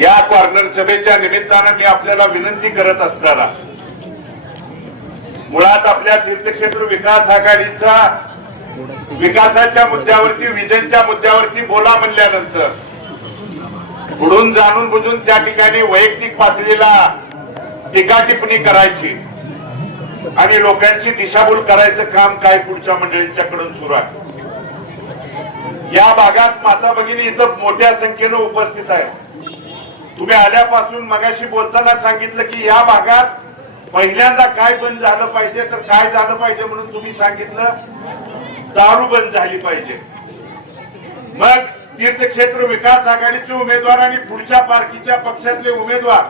या कॉर्नर सभेच्या निमित्तानं मी आपल्याला विनंती करत असताना मुळात आपल्या तीर्थक्षेत्र विकास आघाडीचा विकासाच्या मुद्द्यावरती विजनच्या मुद्द्यावरती बोला म्हणल्यानंतर पुढून जाणून बुजून त्या ठिकाणी वैयक्तिक पातळीला टीका टिप्पणी करायची आणि लोकांची दिशाभूल करायचं काम काय पुढच्या मंडळींच्याकडून सुरू आहे। या भागात माता भगिनी इथं मोठ्या संख्येनं उपस्थित आहे। तुम्ही आल्यापासून मगाशी बोलताना सांगितलं की या भागात पहिल्यांदा काय बंद झालं पाहिजे, तर काय झालं पाहिजे म्हणून तुम्ही सांगितलं दारू बंद झाली पाहिजे। मग तीर्थक्षेत्र विकास आघाडीचे उमेदवार आणि पुढच्या पार्टीच्या पक्षातले उमेदवार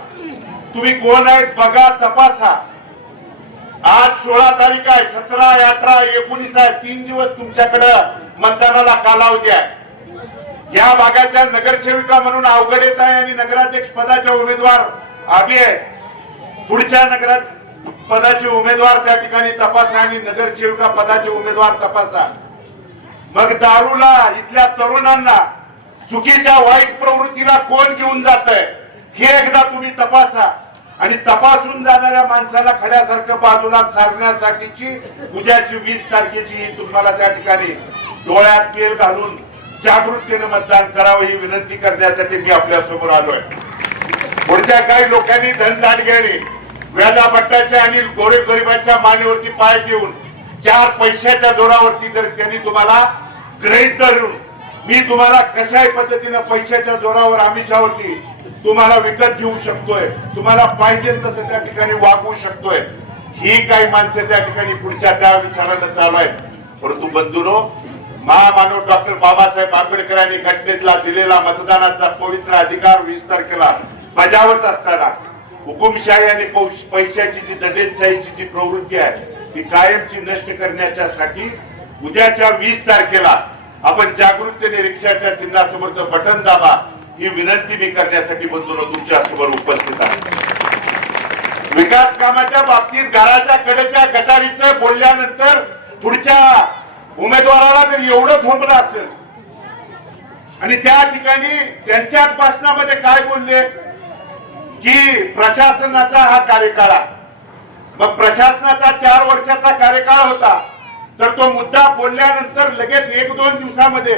तुम्ही कोण आहेत बघा, तपासा। आज 16 तारीख आहे, 17, 18, 19 आहे, 3 दिवस तुमच्याकडे मतदानाला कालावधी आहे। या भागाच्या नगरसेविका म्हणून अवघड येत आहे आणि नगराध्यक्ष पदाच्या उमेदवार आधी आहे। पुढच्या नगराध्यक्ष पदाचे उमेदवार त्या ठिकाणी तपासा आणि नगरसेविका पदाचे उमेदवार तपासा। मग दारूला इथल्या तरुणांना चुकीच्या वाईट प्रवृत्तीला कोण घेऊन जात आहे हे एकदा तुम्ही तपासा आणि तपासून जाणाऱ्या माणसाला खड्यासारखं बाजूला सारण्यासाठीची उद्याची 20 तारखेची तुम्हाला त्या ठिकाणी डोळ्यात तेल घालून जागृतीने मतदान करावं ही विनंती करण्यासाठी मी आपल्या समोर आलोय। पुढच्या काही लोकांनी धनदांडग्याने व्याजापट्टाच्या आणि गोरगरिबाच्या मानेवरती पाय देऊन 4 पैशाच्या जोरावरती जर त्यांनी तुम्हाला गृहीत धरून मी तुम्हाला कशाही पद्धतीने पैशाच्या जोरावर आमिषावरती तुम्हाला विकत घेऊ शकतोय, तुम्हाला पाहिजे तसं त्या ठिकाणी वागवू शकतोय, ही काही माणसं त्या ठिकाणी पुढच्या त्या विचारानं चालू आहेत। परंतु बंधूंनो, महामानव डॉक्टर बाबासाहेब आंबेडकरांनी घटनेतला दिलेला मतदानाचा पवित्र अधिकार 20 तारखेला बजावत असताना हुकुमशाही आणि पैशाची जी दडपशाहीची जी प्रवृत्ती आहे ती कायमची नष्ट करण्यासाठी उद्याच्या 20 तारखेला आपण जागृतीने रिक्षाच्या चिन्हासमोरचं बटन दाबा ही विनंती मी करण्यासाठी बंधूंनो तुमच्या समोर उपस्थित आहे। विकास कामाच्या बाबतीत घराच्या कडेच्या गटारीचं बोलल्यानंतर पुढच्या उमेदवाराला जर एवढं झोंबलं असेल आणि त्या ठिकाणी त्यांच्याच भाषणामध्ये काय बोलले की प्रशासनाचा हा कार्यकाळ आहे, मग प्रशासनाचा 4 वर्षाचा कार्यकाळ होता तर तो मुद्दा बोलल्यानंतर लगेच 1-2 दिवसामध्ये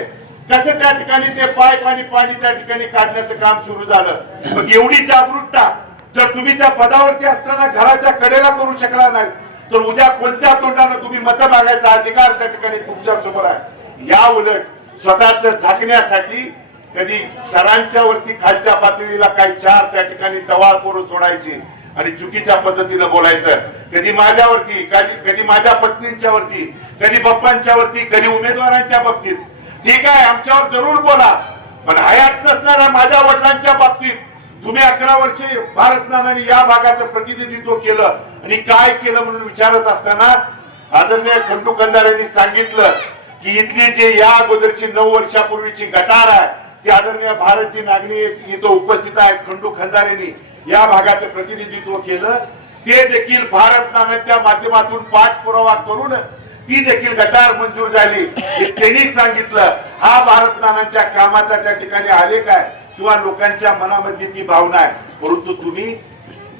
कसं त्या ठिकाणी ते पाणी त्या ठिकाणी काढण्याचं काम सुरू झालं। मग एवढी जागरूकता जर तुम्ही त्या पदावरती असताना घराच्या कडेला करू शकला नाही तर उद्या कोणत्या तोंडाने तुम्ही मत मागायचा अधिकार त्या ठिकाणी तुमच्या समोर आहे। या उलट स्वतःच झाकण्यासाठी कधी सरांच्या वरती खालच्या पातळीला काही 4 त्या ठिकाणी टवाळ पोरं सोडायची आणि चुकीच्या पद्धतीने बोलायचं, कधी माझ्यावरती, कधी माझ्या पत्नींच्या वरती, कधी बाप्पांच्या वरती, कधी उमेदवारांच्या बाबतीत। ठीक आहे, आमच्यावर जरूर बोला, पण हयात नसणाऱ्या माझ्या वडिलांच्या बाबतीत तुम्ही 11 वर्षे भारत नानांनी या भागाचं प्रतिनिधित्व केलं आणि काय केलं म्हणून विचारत असताना आदरणीय खंडू खंदारेंनी सांगितलं की इथली जे या अगोदरची 9 वर्षापूर्वीची गटार आहे ती आदरणीय भारतजी नागणी इथं उपस्थित आहेत, खंडू खंदारेंनी या भागाचं प्रतिनिधित्व केलं। ते देखील भारत नानांच्या माध्यमातून पाठपुरावा करून ती देखील गटार मंजूर झाली हे त्यांनी सांगितलं। हा भारत नानांच्या कामाचा त्या ठिकाणी आलेख आहे किंवा लोकांच्या मनामध्ये ती भावना आहे। परंतु तुम्ही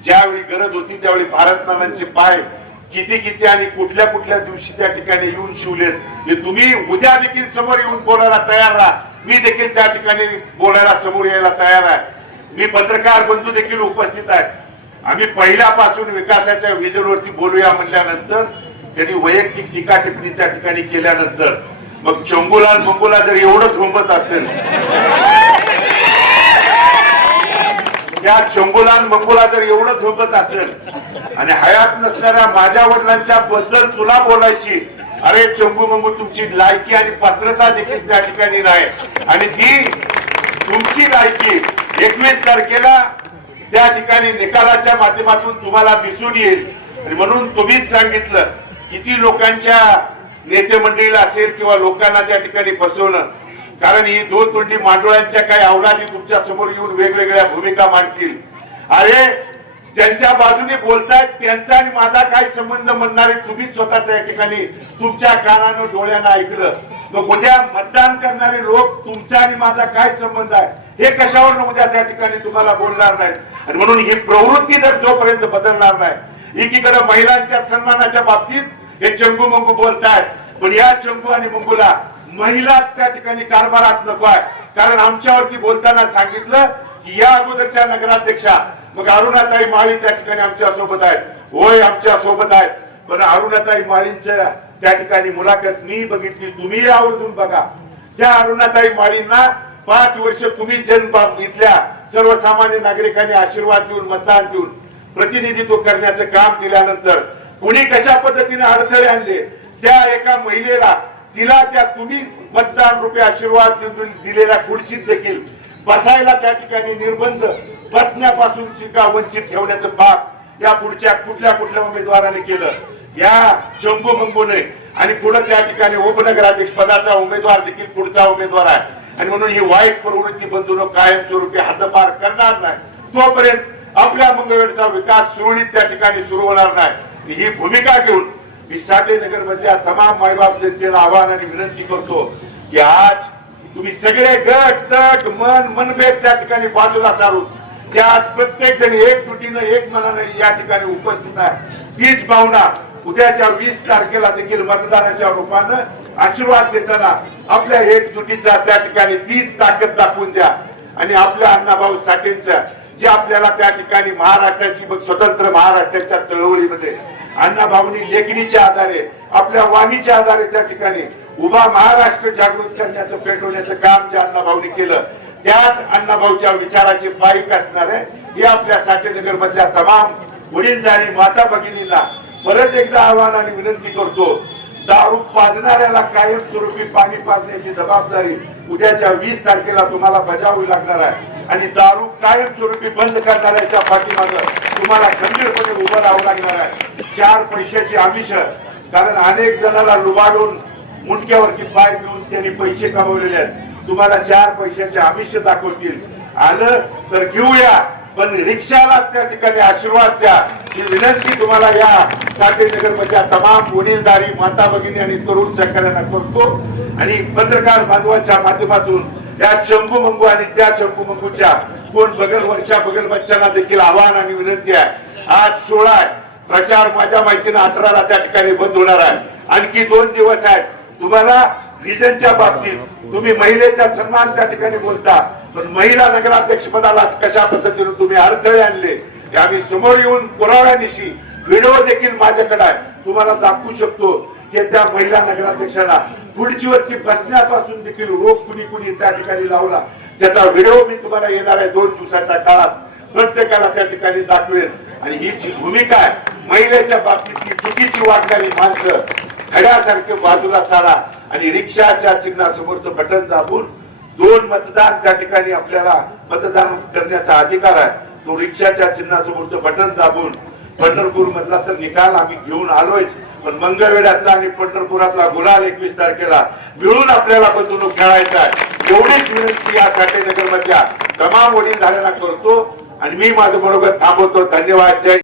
ज्यावेळी गरज होती त्यावेळी भारत नानांचे पाय किती आणि कुठल्या दिवशी त्या ठिकाणी येऊन शिवलेत हे तुम्ही उद्या देखील समोर येऊन बोलायला तयार राहा। मी देखील त्या ठिकाणी बोलायला समोर यायला तयार आहे। मी पत्रकार बंधू देखील उपस्थित आहेत। आम्ही पहिल्यापासून विकासाच्या विजनवरती बोलूया म्हणल्यानंतर त्यांनी वैयक्तिक टीका टिप्पणी त्या ठिकाणी केल्यानंतर मग चंगुलाल मंगुला जर एवढं झोंबत असेल, त्या चंगुलाल मंगुला जर एवढं झोंबत असेल आणि हयात नसणाऱ्या माझ्या वडिलांच्या बद्दल तुला बोलायची, अरे चंगू मंगू तुमची लायकी आणि पात्रता देखील त्या ठिकाणी नाही आणि ती तुमची लायकी 21 तारखेला त्या ठिकाणी निकालाच्या माध्यमातून तुम्हाला दिसून येईल। आणि म्हणून तुम्हीच सांगितलं किती लोकांच्या नेते मंडळीला असेल किंवा लोकांना त्या ठिकाणी फसवणं, कारण ही 2 तोंडी मांडोळ्यांच्या काही अवलादी तुमच्या समोर येऊन वेगवेगळ्या भूमिका मांडतील। अरे ज्यांच्या बाजूने बोलतायत त्यांचा आणि माझा काय संबंध म्हणणारे तुम्ही स्वतःच्या ठिकाणी तुमच्या कानानं डोळ्यानं ऐकलं, मग उद्या मतदान करणारे लोक तुमचा आणि माझा काय संबंध आहे हे कशावर उद्या त्या ठिकाणी तुम्हाला बोलणार नाही. आणि म्हणून ही प्रवृत्ती जर जोपर्यंत बदलणार नाही, एकीकडे महिलांच्या सन्मानाच्या बाबतीत हे चंगू मंगू बोलतायत, पण या चंगू आणि मंगूला महिलाच त्या ठिकाणी कारभारात नको आहे. कारण आमच्यावरती बोलताना सांगितलं की या अगोदरच्या नगराध्यक्षा मग अरुणाताई माळी त्या ठिकाणी आमच्या सोबत आहेत. होय, आमच्या सोबत आहेत, पण अरुणाताई माळींच्या त्या ठिकाणी मुलाखत मी बघितली, तुम्ही आवर्जून बघा. त्या अरुणाताई माळींना 5 वर्ष तुम्ही इथल्या सर्वसामान्य नागरिकांनी आशीर्वाद देऊन मतदान देऊन प्रतिनिधित्व करण्याचं काम केल्यानंतर कुणी कशा पद्धतीने अडथळे आणले, त्या एका महिलेला तिला त्या तुम्ही मतदान रूपी आशीर्वाद दिलेल्या खुर्चीत देखील बसायला त्या ठिकाणी निर्बंध, बसण्यापासून शिका वंचित ठेवण्याचं पाप या पुढच्या कुठल्या उमेदवाराने केलं, या चंगू मंगूने. आणि पुढे त्या ठिकाणी उपनगराध्यक्ष पदाचा उमेदवार देखील पुढचा उमेदवार आहे. आणि म्हणून ही वाईट प्रवृत्ती बंधून कायमस्वरूपी हद्दपार करणार नाही, तोपर्यंत आपल्या मंगळवेढचा विकास सुरळीत त्या ठिकाणी सुरू होणार नाही. ही भूमिका घेऊन मी साठेनगर मधल्या तमाम मायबाप जनतेला आवाहन आणि विनंती करतो की आज तुम्ही सगळे गट तट मनभेद त्या ठिकाणी बाजूला सारून जे आज प्रत्येक जण एकजुटीनं एक मनाने या ठिकाणी उपस्थित आहे, तीच भावना उद्याच्या 20 तारखेला देखील मतदानाच्या रूपानं आशीर्वाद देताना आपल्या एकजुटीचा त्या ठिकाणी तीच ताकद दाखवून द्या. आणि आपल्या अण्णाभाऊ साठेंच्या जे आपल्याला त्या ठिकाणी महाराष्ट्राची स्वतंत्र महाराष्ट्राच्या चळवळीमध्ये अण्णाभाऊंनी लेखणीच्या आधारे आपल्या वाणीच्या आधारे त्या ठिकाणी उभा महाराष्ट्र जागृत करण्याचं पेटवण्याचं काम जे अण्णाभाऊंनी केलं, त्याच अण्णाभाऊच्या विचाराचे पायीक असणार आहे. हे आपल्या साठेनगर मधल्या तमाम वडीलधारी माता भगिनींना परत एकदा आवाहन आणि विनंती करतो. दारू पाजणाऱ्याला कायमस्वरूपी पाणी पाजण्याची जबाबदारी उद्याच्या 20 तारखेला तुम्हाला बजावावी लागणार आहे. आणि दारू कायमस्वरूपी बंद करणाऱ्याच्या पाठीमागे तुम्हाला खंबीरपणे उभं राहावं लागणार आहे. 4 पैशाची आमिष, कारण अनेक जणांना लुबाडून मुंडक्यावरती पाय घेऊन त्यांनी पैसे कमवलेले आहेत. तुम्हाला 4 पैशाचे आमिष दाखवतील. आलं तर घेऊया, पण रिक्षाला त्या ठिकाणी आशीर्वाद द्या ही विनंती तुम्हाला या साठेनगर मधल्या तमाम वडीलधारी माता भगिनी आणि तरुण सहकार्यांना करतो. आणि पत्रकार बांधवांच्या माध्यमातून या चंगू मंगू आणि त्या चंगू मंगूच्या कोण बगलवरच्या बगल बच्चांना देखील आवाहन आणि विनंती आहे. आज 16 आहे, प्रचार माझ्या माहितीनं 18ला त्या ठिकाणी बंद होणार आहे. आणखी 2 दिवस आहेत. तुम्हाला रिजनच्या बाबतीत तुम्ही महिलेचा सन्मान त्या ठिकाणी बोलता, पण महिला नगराध्यक्ष पदाला कशा पद्धतीने तुम्ही अडथळे आणले हे आम्ही समोर येऊन पुराव्यानिशी व्हिडिओ देखील माझ्याकडे आहे, तुम्हाला दाखवू शकतो की त्या महिला नगराध्यक्षांना खुर्चीवरती बसण्यापासून देखील रोग कुणी त्या ठिकाणी लावला. त्याचा व्हिडिओ मी तुम्हाला येणाऱ्या 2 दिवसाच्या काळात प्रत्येकाला त्या ठिकाणी दाखवेल. आणि ही जी भूमिका आहे महिलेच्या बाबतीतली चुकीची वागणारी माणसं खड्यासारखे बाजूला सारा आणि रिक्षाच्या चिन्हासमोरचं बटन दाबून 2 मतदान त्या ठिकाणी आपल्याला मतदान करण्याचा अधिकार आहे. तो रिक्षाच्या चिन्हासमोरचं बटन दाबून पंढरपूर मधला तर निकाल आम्ही घेऊन आलोय, पण मंगळवेढ्यातला आणि पंढरपुरातला गुलाल 21 तारखेला मिळून आपल्याला बंधून खेळायचा आहे. एवढीच विनंती या साठेनगर मधल्या तमाम वडीलधाऱ्यांना करतो आणि मी माझं बरोबर थांबवतो. धन्यवाद. जय